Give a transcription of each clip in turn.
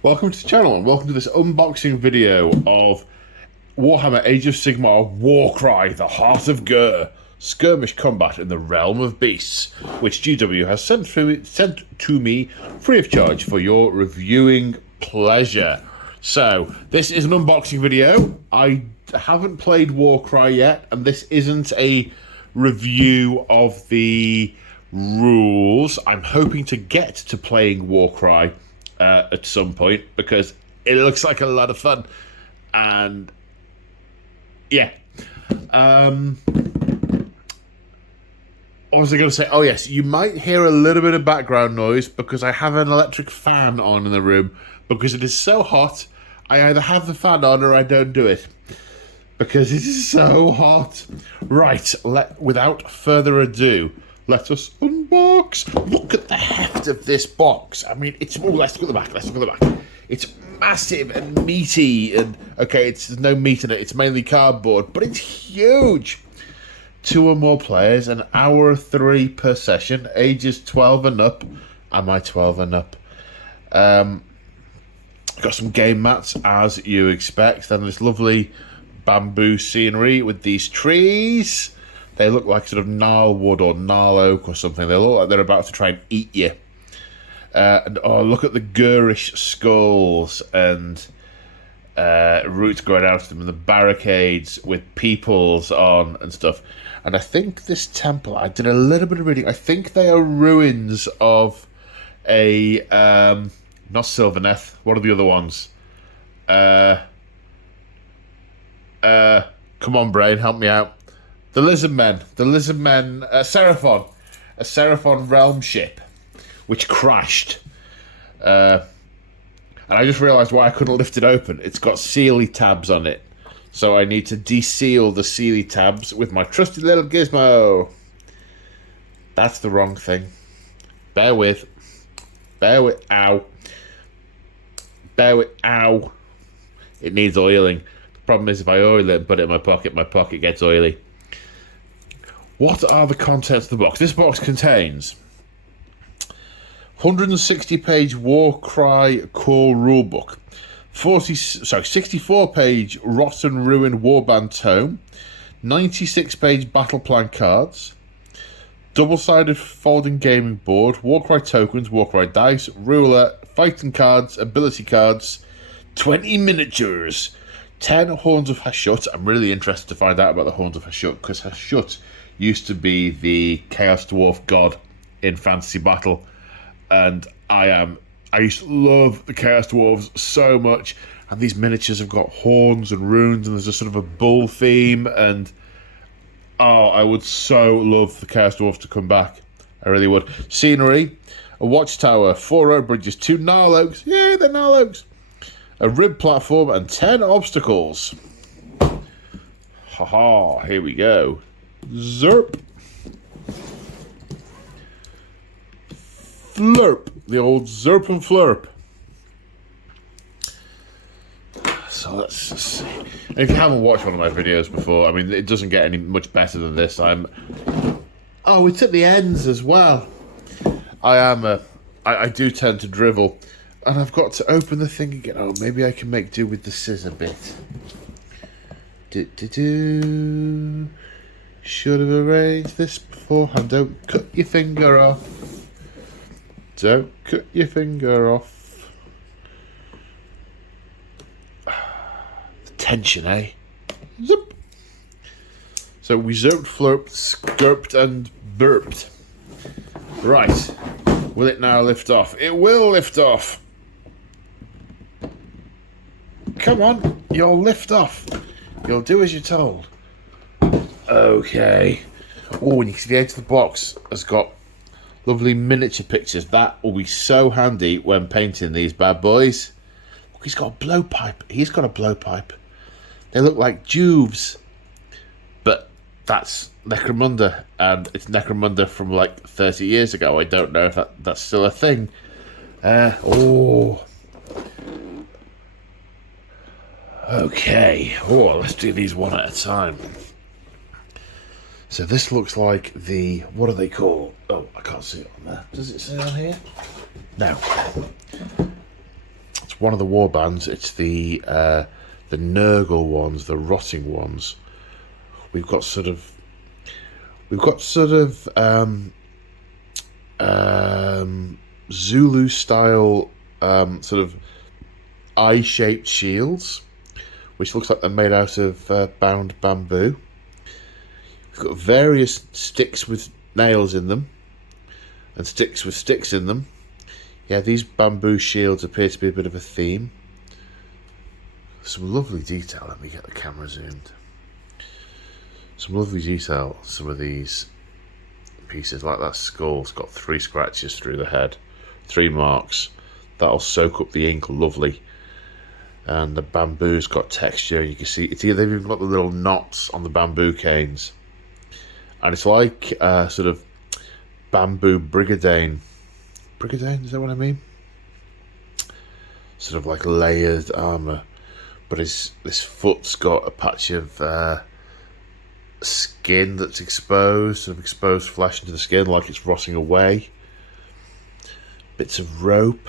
Welcome to the channel and welcome to this unboxing video of Warhammer Age of Sigmar Warcry, the Heart of Ghur, skirmish combat in the realm of beasts, which GW has sent to me free of charge for your reviewing pleasure. So, this is an unboxing video. I haven't played Warcry yet, and this isn't a review of the rules. I'm hoping to get to playing Warcry at some point, because it looks like a lot of fun. And yeah, what was I going to say? Oh yes, you might hear a little bit of background noise because I have an electric fan on in the room, because it is so hot. I either have the fan on or I don't do it, because it is so hot. Right, without further ado, let us unbox. Look at the heft of this box. I mean, it's... Oh, let's look at the back. Let's look at the back. It's massive and meaty. And, okay, there's no meat in it. It's mainly cardboard. But it's huge. 2 or more players. An hour 3 per session. Ages 12 and up. Am I 12 and up? Got some game mats, as you expect. Then this lovely bamboo scenery with these trees. They look like sort of gnarl wood or gnarl oak or something. They look like they're about to try and eat you. And oh, look at the Ghurish skulls and roots growing out of them, and the barricades with peoples on and stuff. And I think this temple, I did a little bit of reading. I think they are ruins of a not Sylvaneth. What are the other ones? Come on, brain, help me out. The Lizard Men, Seraphon, a Seraphon realm ship, which crashed. And I just realised why I couldn't lift it open. It's got Sealy tabs on it. So I need to de-seal the Sealy tabs with my trusty little gizmo. That's the wrong thing. Bear with. Ow. Ow. It needs oiling. The problem is if I oil it and put it in my pocket gets oily. What are the contents of the box? This box contains 160-page Warcry core rulebook, 64-page Rot and Ruin Warband tome, 96-page battle plan cards, double-sided folding gaming board, Warcry tokens, Warcry dice, ruler, fighting cards, ability cards, 20 miniatures, 10 Horns of Hashut. I'm really interested to find out about the Horns of Hashut, because Hashut used to be the Chaos Dwarf god in Fantasy Battle, and I used to love the Chaos Dwarves so much, and these miniatures have got horns and runes, and there's a sort of a bull theme, and oh, I would so love the Chaos Dwarves to come back. I really would. Scenery, a watchtower, 4 road bridges, 2 gnarl oaks, yay, they're gnarl oaks, a rib platform, and 10 obstacles. Haha, here we go. Zerp. Flurp. The old Zerp and Flurp. So let's see. And if you haven't watched one of my videos before, I mean, it doesn't get any much better than this. Oh, it's at the ends as well. I do tend to drivel. And I've got to open the thing again. Oh, maybe I can make do with the scissor bit. Should have arranged this beforehand. Don't cut your finger off. Don't cut your finger off. The tension, eh? Zip. So we zerped, flurped, skirped, and burped. Right. Will it now lift off? It will lift off. Come on. You'll lift off. You'll do as you're told. Okay. Oh, and you can see the edge of the box has got lovely miniature pictures. That will be so handy when painting these bad boys. Look, he's got a blowpipe. He's got a blowpipe. They look like juves. But that's Necromunda, and it's Necromunda from like 30 years ago. I don't know if that's still a thing. Okay. Oh, let's do these one at a time. So this looks like the, what are they called? Oh, I can't see it on there. Does it say on here? No. It's one of the war bands. It's the Nurgle ones, the rotting ones. We've got sort of Zulu style sort of eye-shaped shields, which looks like they're made out of bound bamboo. We've got various sticks with nails in them and sticks with sticks in them. Yeah, these bamboo shields appear to be a bit of a theme. Some lovely detail. Let me get the camera zoomed. Some lovely detail. Some of these pieces, like that skull's got 3 scratches through the head, 3 marks. That'll soak up the ink lovely. And the bamboo's got texture. You can see it's either they've even got the little knots on the bamboo canes, and it's like sort of bamboo brigadine. Brigadine, is that what I mean? Sort of like layered armor, but this foot's got a patch of skin that's exposed, sort of exposed flesh into the skin, like it's rotting away. Bits of rope.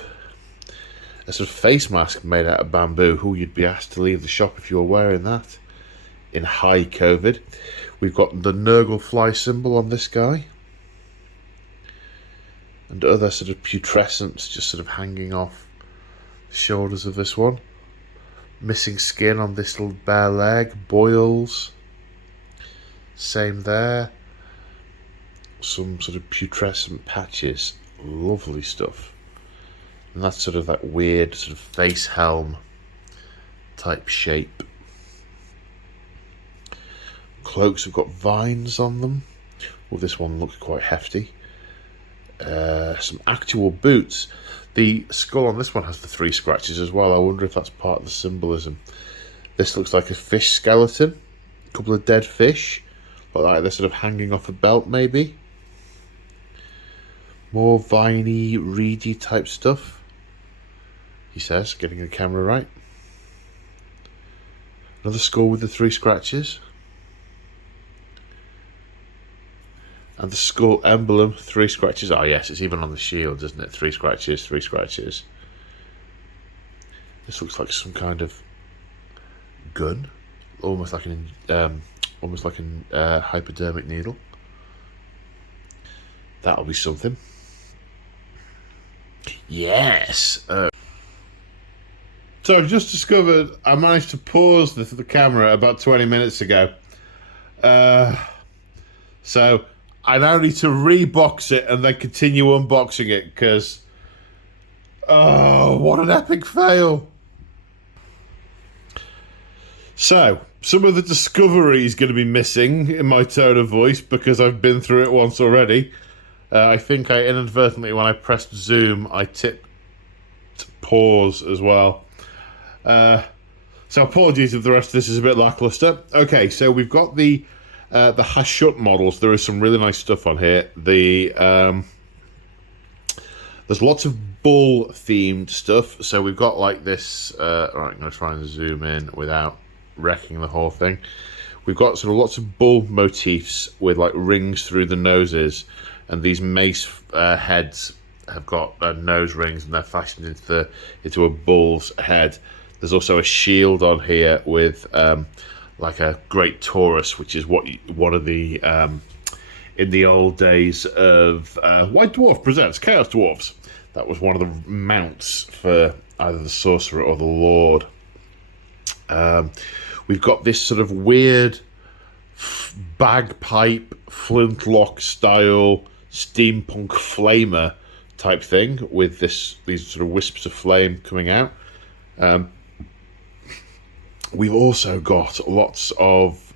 A sort of face mask made out of bamboo. Who you'd be asked to leave the shop if you were wearing that in high COVID. We've got the Nurgle fly symbol on this guy, and other sort of putrescence just sort of hanging off the shoulders of this one. Missing skin on this little bare leg. Boils. Same there. Some sort of putrescent patches. Lovely stuff. And that's sort of that weird sort of face helm type shape. Cloaks have got vines on them. Well, this one looks quite hefty. Some actual boots. The skull on this one has the 3 scratches as well. I wonder if that's part of the symbolism. This looks like a fish skeleton. A couple of dead fish. But like they're sort of hanging off a belt maybe. More viney, reedy type stuff. He says, getting the camera right. Another skull with the 3 scratches. And the skull emblem, 3 scratches. Oh yes, it's even on the shield, isn't it? 3 scratches, 3 scratches. This looks like some kind of gun, almost like an hypodermic needle. That'll be something. Yes. So I've just discovered I managed to pause the camera about 20 minutes ago. So I now need to rebox it and then continue unboxing it because, oh, what an epic fail. So some of the discovery is going to be missing in my tone of voice because I've been through it once already. I think I inadvertently, when I pressed zoom, I tipped pause as well. So apologies if the rest of this is a bit lackluster. Okay, so we've got the Hashut models. There is some really nice stuff on here. There's lots of bull themed stuff. So we've got like this. All right, I'm going to try and zoom in without wrecking the whole thing. We've got sort of lots of bull motifs with like rings through the noses, and these mace heads have got nose rings, and they're fashioned into a bull's head. There's also a shield on here with like a great Taurus, which is one of the in the old days of White Dwarf Presents Chaos Dwarfs. That was one of the mounts for either the sorcerer or the lord. We've got this sort of weird bagpipe flintlock style steampunk flamer type thing with these sort of wisps of flame coming out. We've also got lots of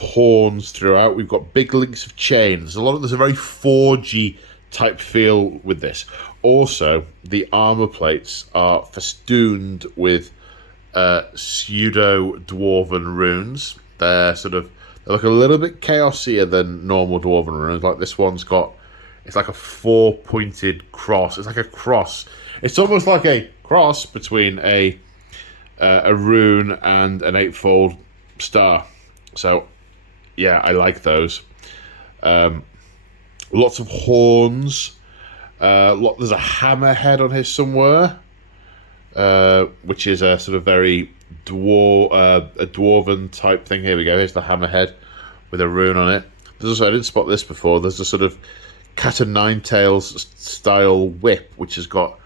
horns throughout. We've got big links of chains. There's a very forgy type feel with this. Also, the armor plates are festooned with pseudo dwarven runes. They look a little bit chaosier than normal dwarven runes. Like this one's got, it's like a 4-pointed cross. It's like a cross. It's almost like a cross between a rune and an 8-fold star. So yeah, I like those. Lots of horns. There's a hammerhead on here somewhere. which is a sort of very a dwarven type thing. Here we go. Here's the hammerhead with a rune on it. There's also, I didn't spot this before. There's a sort of cat o' nine tails style whip, which has got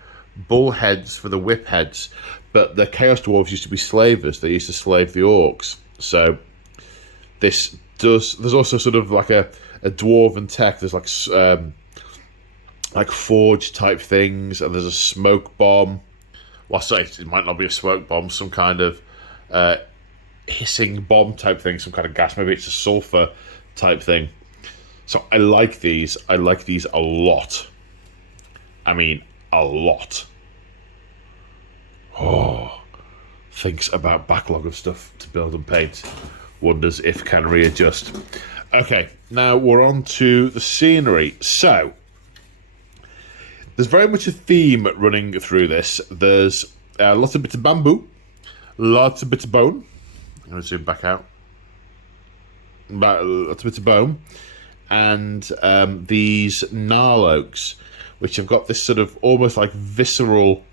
bull heads for the whip heads. But the Chaos Dwarves used to be slavers. They used to slave the orcs. So this does. There's also sort of like a dwarven tech. There's like forge type things, and there's a smoke bomb. Well, sorry, it might not be a smoke bomb. Some kind of hissing bomb type thing. Some kind of gas. Maybe it's a sulfur type thing. So I like these. I like these a lot. I mean, a lot. Oh, thinks about backlog of stuff to build and paint. Wonders if can readjust. Okay, now we're on to the scenery. So, there's very much a theme running through this. There's lots of bits of bamboo, lots of bits of bone. I'm going to zoom back out. Lots of bits of bone. And these gnarl oaks, which have got this sort of almost like visceral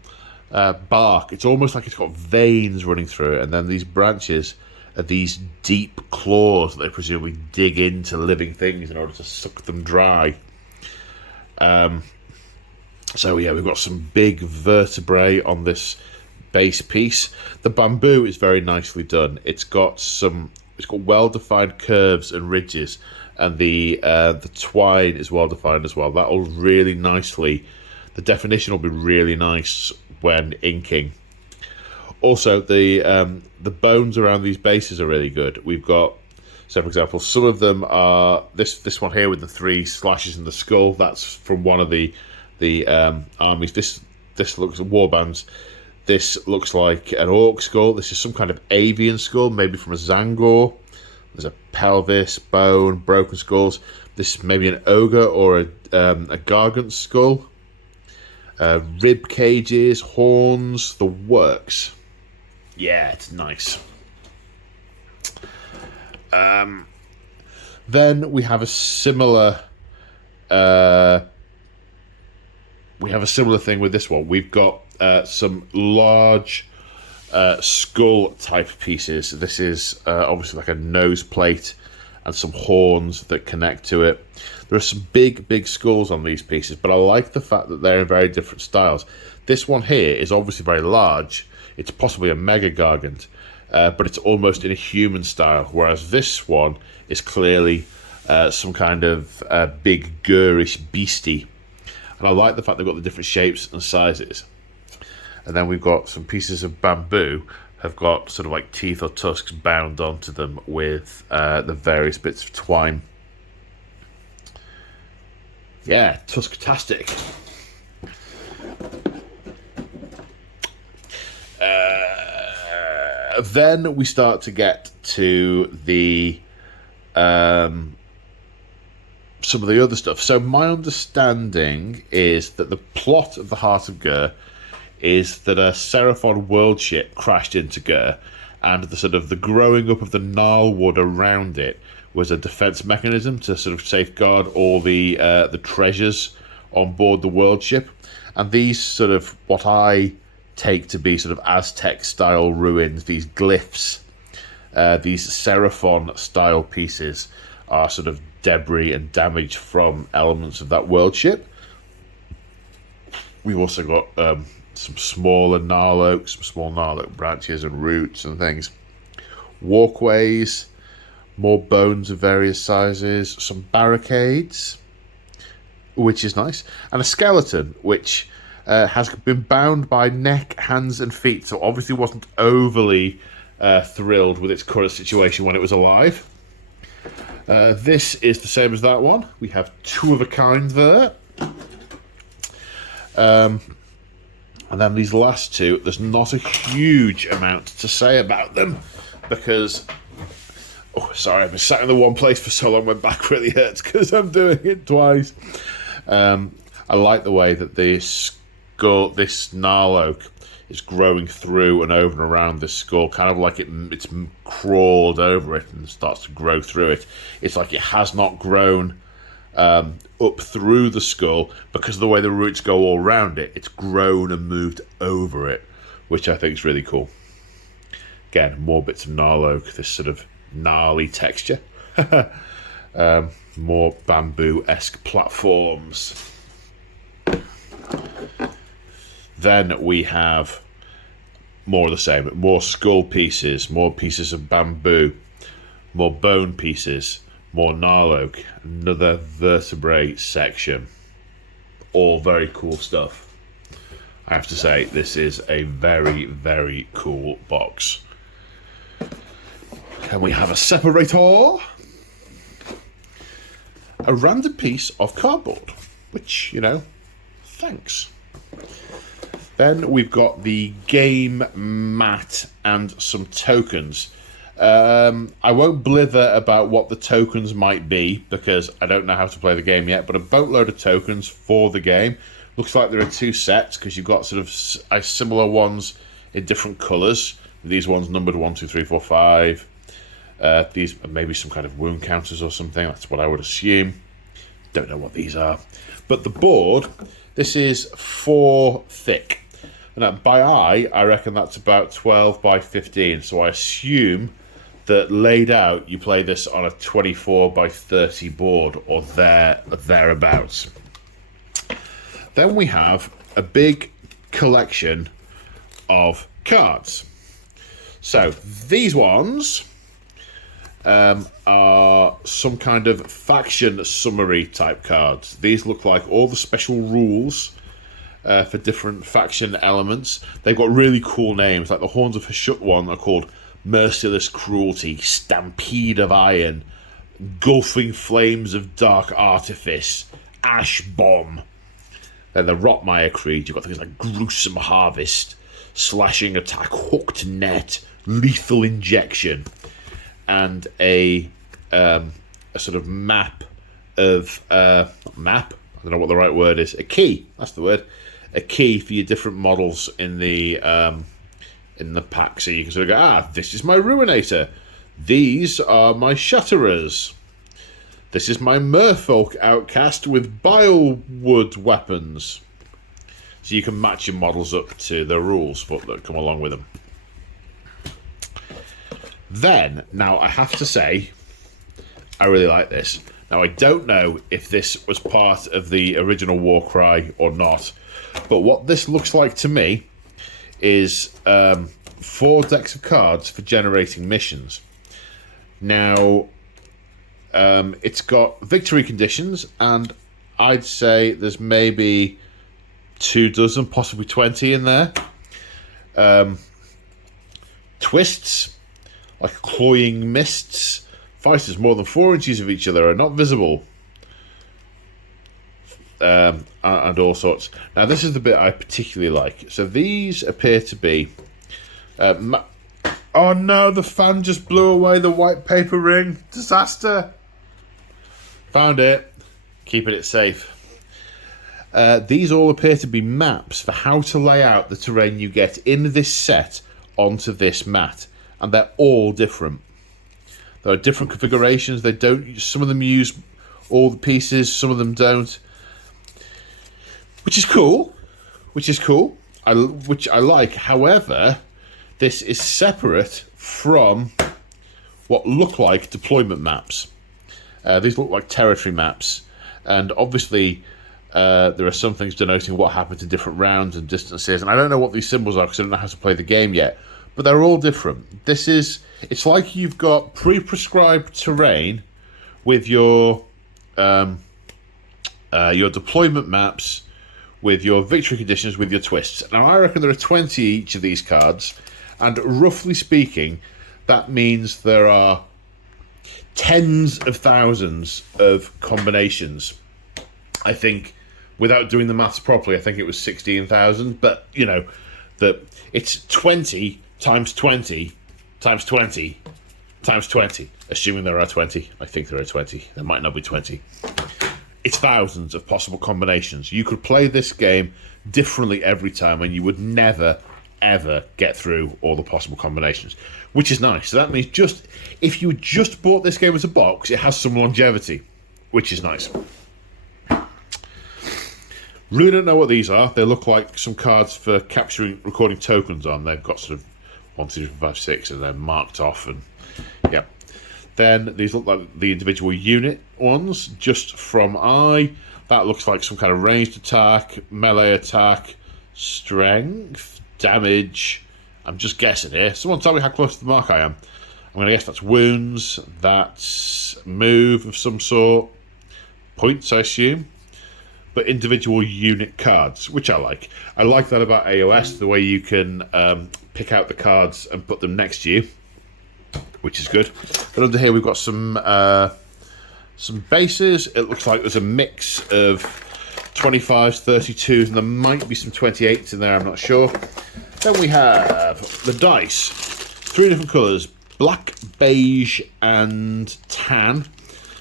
bark. It's almost like it's got veins running through it, and then these branches are these deep claws that they presumably dig into living things in order to suck them dry. So yeah, we've got some big vertebrae on this base piece. The bamboo is very nicely done. It's got well-defined curves and ridges, and the twine is well-defined as well. That'll really nicely. The definition will be really nice when inking. Also, the bones around these bases are really good. We've got, so for example, some of them are this one here with the 3 slashes in the skull. That's from one of the armies. This looks at warbands. This looks like an orc skull. This is some kind of avian skull, maybe from a Zangor. There's a pelvis, bone, broken skulls. This may be an ogre or a gargant skull. Rib cages, horns, the works. Yeah, it's nice. Then we have a similar thing with this one. We've got some large skull type pieces. This is obviously like a nose plate and some horns that connect to it. There are some big skulls on these pieces, but I like the fact that they're in very different styles. This one here is obviously very large. It's possibly a mega gargant, but it's almost in a human style, whereas this one is clearly some kind of big Ghurish beastie. And I like the fact they've got the different shapes and sizes. And then we've got some pieces of bamboo have got sort of like teeth or tusks bound onto them with the various bits of twine. Yeah, tusktastic. Then we start to get to the some of the other stuff. So my understanding is that the plot of the Heart of Ghur is that a Seraphon world ship crashed into Ghur, and the growing up of the gnarlwood around it was a defense mechanism to sort of safeguard all the treasures on board the world ship. And these sort of what I take to be sort of Aztec style ruins, these glyphs, these Seraphon style pieces are sort of debris and damage from elements of that world ship. We've also got some smaller gnarl oaks, some small gnarl oak branches and roots and things. Walkways, more bones of various sizes, some barricades, which is nice, and a skeleton which has been bound by neck, hands and feet, so obviously wasn't overly thrilled with its current situation when it was alive. This is the same as that one. We have 2 of a kind there. And then these last 2, there's not a huge amount to say about them because... Oh, sorry, I've been sat in the one place for so long, my back really hurts because I'm doing it twice. I like the way that this gnarl oak is growing through and over and around this skull, kind of like it's crawled over it and starts to grow through it. It's like it has not grown up through the skull because of the way the roots go all around it. It's grown and moved over it, which I think is really cool. Again, more bits of gnarl oak, this sort of gnarly texture. More bamboo-esque platforms. Then we have more of the same. More skull pieces, more pieces of bamboo, more bone pieces, more gnarl oak, another vertebrae section. All very cool stuff. I have to say, this is a very, very cool box. And we have a separator. A random piece of cardboard, which, you know, thanks. Then we've got the game mat and some tokens. I won't blither about what the tokens might be because I don't know how to play the game yet, but a boatload of tokens for the game. Looks like there are 2 sets because you've got sort of similar ones in different colours. These ones numbered 1, 2, 3, 4, 5. These are maybe some kind of wound counters or something. That's what I would assume. Don't know what these are. But the board, this is 4 thick. And by eye, I reckon that's about 12 by 15. So I assume that laid out, you play this on a 24 by 30 board or thereabouts. Then we have a big collection of cards. So these ones are some kind of faction summary type cards. These look like all the special rules for different faction elements. They've got really cool names, like the Horns of Hashut one are called Merciless Cruelty, Stampede of Iron, Gulfing Flames of Dark Artifice, Ash Bomb. Then the Rotmire Creed, you've got things like Gruesome Harvest, Slashing Attack, Hooked Net, Lethal Injection, and a sort of map of map. I don't know what the right word is. A key. That's the word. A key for your different models in the pack, so you can sort of go, this is my Ruinator. These are my Shatterers. This is my Merfolk Outcast with Bilewood weapons. So you can match your models up to the rules that come along with them. Then, now I have to say, I really like this. Now, I don't know if this was part of the original Warcry or not, but what this looks like to me is 4 decks of cards for generating missions. Now, it's got victory conditions, and I'd say there's maybe 24, possibly 20 in there. Twists, like cloying mists. Fighters more than 4 inches of each other are not visible. And all sorts. Now, this is the bit I particularly like. So these appear to be... oh no, the fan just blew away the white paper ring. Disaster. Found it. Keeping it safe. These all appear to be maps for how to lay out the terrain you get in this set onto this mat. And they're all different. There are different configurations. They don't. Some of them use all the pieces. Some of them don't. Which is cool. Which I like. However, this is separate from what look like deployment maps. These look like territory maps, and obviously there are some things denoting what happened to different rounds and distances. And I don't know what these symbols are because I don't know how to play the game yet. But they're all different. It's like you've got pre-prescribed terrain with your deployment maps, with your victory conditions, with your twists. Now, I reckon there are 20 each of these cards, and roughly speaking, that means there are tens of thousands of combinations. I think, without doing the maths properly, I think it was 16,000, but, you know, it's 20 times 20 times 20 times 20, assuming there are 20. I think there are 20. There might not be 20. It's thousands of possible combinations. You could play this game differently every time, and you would never, ever get through all the possible combinations, which is nice. So that means if you just bought this game as a box, it has some longevity, which is nice. Really don't know what these are. They look like some cards for capturing, recording tokens on. They've got sort of 1, 2, 3, 4, 5, 6, and they're marked off, and yeah. Then these look like the individual unit ones, just from eye. That looks like some kind of ranged attack, melee attack, strength, damage. I'm just guessing here. Someone tell me how close to the mark I am. I'm going to guess that's wounds, that's move of some sort, points, I assume. But individual unit cards, which I like. I like that about AOS, the way you can pick out the cards and put them next to you, which is good. But under here we've got some bases. It looks like there's a mix of 25s, 32s, and there might be some 28s in there, I'm not sure. Then we have the dice. 3 different colours, black, beige, and tan.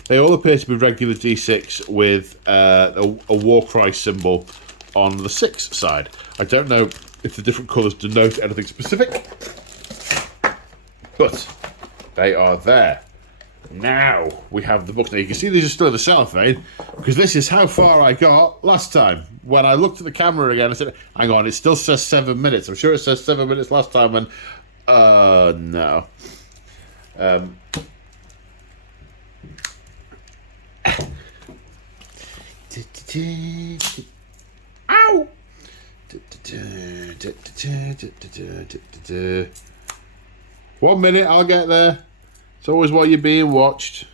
They all appear to be regular D6 with a Warcry symbol on the 6 side. I don't know if the different colours denote anything specific, but they are there. Now we have the books. Now you can see these are still in the cellophane because this is how far I got last time. When I looked at the camera again, I said, hang on, it still says 7 minutes. I'm sure it says 7 minutes last time when... no. Ow! 1 minute, I'll get there. It's always while you're being watched.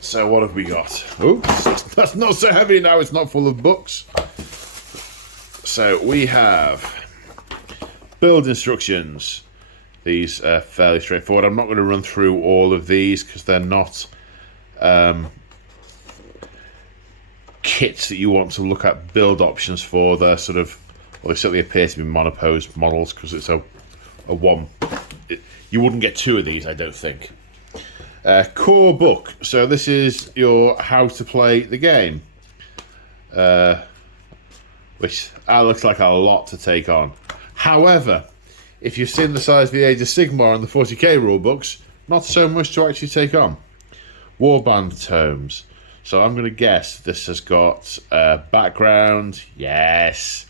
So what have we got? Oops, that's not so heavy now, it's not full of books. So we have build instructions. These are fairly straightforward. I'm not going to run through all of these because they're not kits that you want to look at build options for. They're sort of, well, they certainly appear to be monopose models because it's a one. You wouldn't get 2 of these, I don't think. Core book. So this is your how to play the game. Which looks like a lot to take on. However, if you've seen the size of the Age of Sigmar and the 40k rulebooks, not so much to actually take on. Warband tomes. So I'm going to guess this has got background. Yes.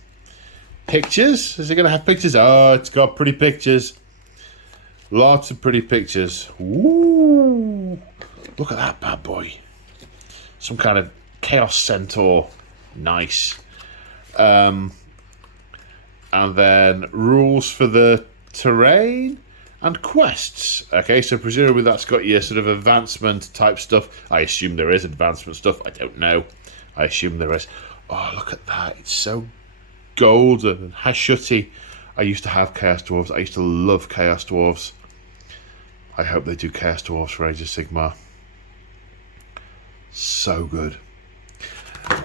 Pictures? Is it going to have pictures? Oh, it's got pretty pictures. Lots of pretty pictures. Ooh. Look at that bad boy. Some kind of Chaos Centaur. Nice. And then rules for the terrain and quests. Okay, so presumably that's got your sort of advancement type stuff. I assume there is advancement stuff. I don't know. I assume there is. Oh, look at that. It's so golden and hashutty. I used to have Chaos Dwarves. I used to love Chaos Dwarves. I hope they do Chaos Dwarves for Age of Sigmar. So good.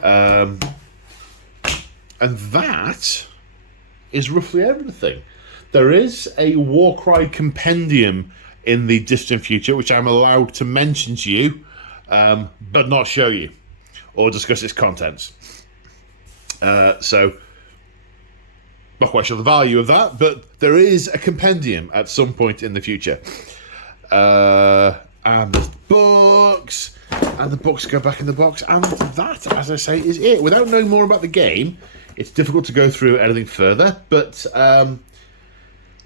And that is roughly everything. There is a Warcry compendium in the distant future, which I'm allowed to mention to you, but not show you or discuss its contents. So, not quite sure the value of that, but there is a compendium at some point in the future. And there's books, and the books go back in the box, and that, as I say, is it. Without knowing more about the game, it's difficult to go through anything further, but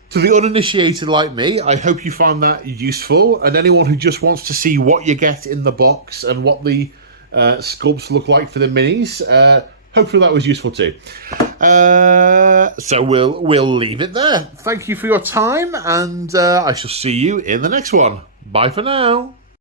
to the uninitiated like me, I hope you found that useful, and anyone who just wants to see what you get in the box and what the sculpts look like for the minis, hopefully that was useful too. So we'll leave it there. Thank you for your time, and I shall see you in the next one. Bye for now.